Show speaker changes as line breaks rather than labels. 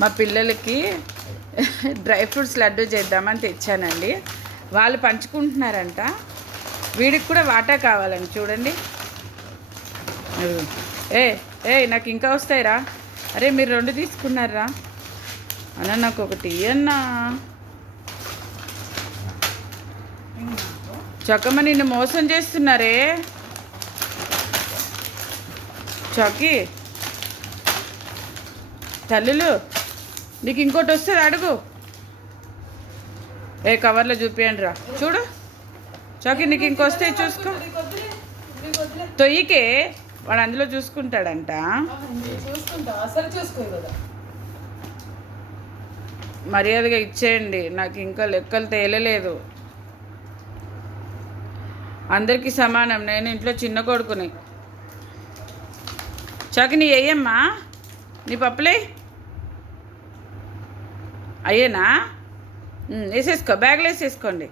మా పిల్లలకి dry fruits laddu చేద్దామని తెచ్చానండి. వాళ్ళు పంచుకుంటున్నారంట. వీడికి కూడా వాటా కావాలండి చూడండి. ఏ ఏ నాకు ఇంకా వస్తాయిరా. అరే మీరు రెండు తీసుకున్నారా? అన్న నాకు ఒకటి అన్నా. చక్కమ్మ నిన్ను మోసం చేస్తున్నారే. చకి తల్లులు నీకు ఇంకోటి వస్తుంది అడుగు. ఏ కవర్లో చూపియండి రా. చూడు. చౌకి నీకు ఇంకొస్తే చూసుకో. తొయ్యికే వాడు అందులో చూసుకుంటాడంట. మర్యాదగా ఇచ్చేయండి నాకు ఇంకా లెక్కలు తేలలేదు. అందరికీ సమానం నేను ఇంట్లో చిన్న కొడుకుని. చాకి నీ అయ్యమ్మా నీ పప్పులే? అయ్యేనా? వేసేసుకో బ్యాగ్లో వేసేసుకోండి.